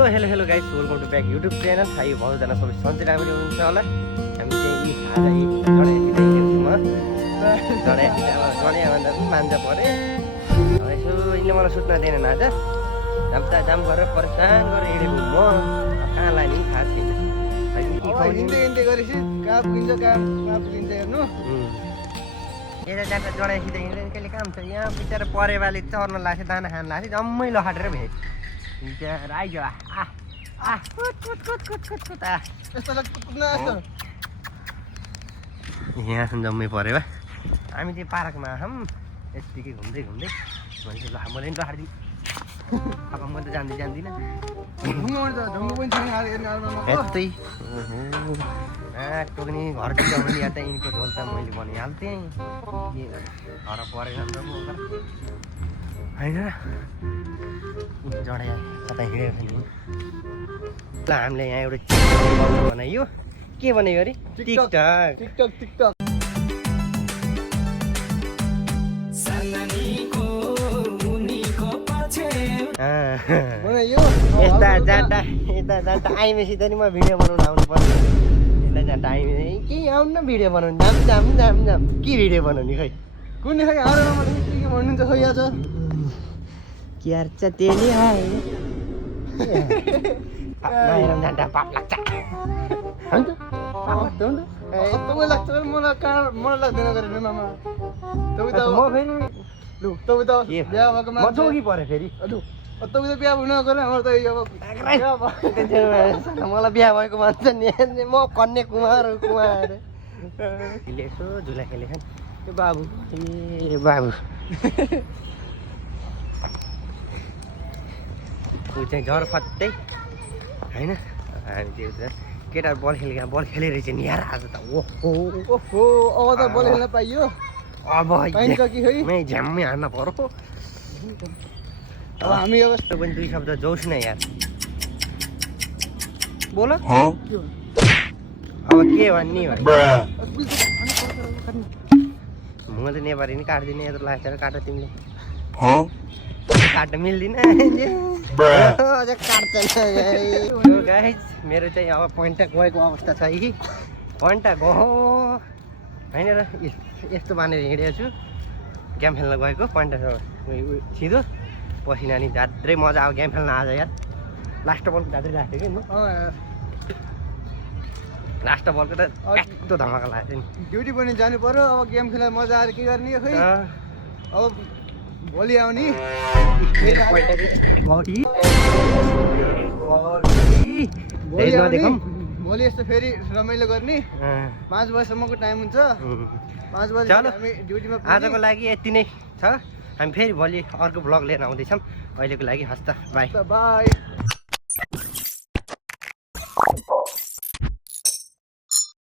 So hello guys, welcome to back YouTube channel. यो बहुजना सबै सन्चै राम्ररी हुनुहुन्छ होला। हामी चाहिँ आज जडे मान्छ परे यसो यिनले मलाई सुत्न दिएन आज। जाम गरेर परेसान गरेर हिँडेको म कहाँ लाने थाहा छैन। हिँड्दै गरेपछि कहाँ पुगिन्छ कहाँ पुगिन्छ हेर्नु। यता जाँदा जडाइसित हिँड्दैन कहिले काम छ। यहाँ बिचरा परेवाले चर्न लाग्छ, दाना खान लाग्छ, जम्मै लखाटेर भेट आइज यहाँसम्म जम्मै पऱ्यो भा। हामी चाहिँ पार्कमा छौँ, यत्तिकै घुम्दै भनेपछि ल मैले पनि लखाडिदिउँ। अब म त जान्दिनँ यस्तै टोक्ने घरतिर पनि या त यिनको झोल त मैले भनिहाल्थेँ घर परेर अन्त होइन जडा कता हिँडेको छ नि। ल हामीले यहाँ एउटा बनायो। के बनायो अरे? टिकटक यता जाँदा आइमेसित नि म भिडियो बनाउनु आउनु पर्छ। यता जाँदा आइमे केही आउनु न भिडियो बनाउनु। जाम के भिडियो बनाउने खै कुनै खै हारेर मलाई के भन्नुहुन्छ खै आज के अर्छ तेली आए जाँदा पाप लाग्छ। तपाईँ लाग्छ मलाई लाग्दैन गरेर मामा। तपाईँ त म फेरि लु तपाईँ त बिहा भएको म जोगी पऱ्यो फेरि। तपाईँ त बिहा हुन गएर हाम्रो त मलाई बिहा भएको मान्छ नि। म कन्या कुमार यसो झुला खेलेको ए बाबु ऊ चाहिँ झर फट्टै होइन। हामी चाहिँ केटा बल खेलेर चाहिँ नि यार आज त ओहो अब त बल खेल्न पाइयो। अब मै झ्याम्मै हान्न पर्यो। अब हामी अब पनि दुई शब्द जोस् न यार बोल। अब के भन्ने भाइ म त नेपाली नि काट्दिनँ यत्रो लाग्छ काट तिमीले काट्न मिल्दिन अझ काट्छ। गाइस मेरो चाहिँ अब पोइन्ट गएको अवस्था छ कि पोइन्ट गयो होइन र यस्तो बानेर हिँडेको छु। गेम खेल्न गएको पोइन्ट सिधो पसिना नि जात्रै मजा आयो गेम खेल्न आज यार। लास्ट बलको जात्रै लाग्थ्यो कि म लास्ट बलको त यस्तो धमाका लाग्थ्यो नि। ड्युटी पनि जानु पर्यो। अब गेम खेल्दा मजा आएर के गर्ने खै। अब भोलि आउने भोलि यस्तो फेरि रमाइलो गर्ने। 5 बजीसम्मको टाइम हुन्छ। 5 बजी हामी ड्युटीमा। आजको लागि यति नै छ। हामी फेरि भोलि अर्को भ्लग लिएर आउँदैछौँ। अहिलेको लागि हस् त बाई।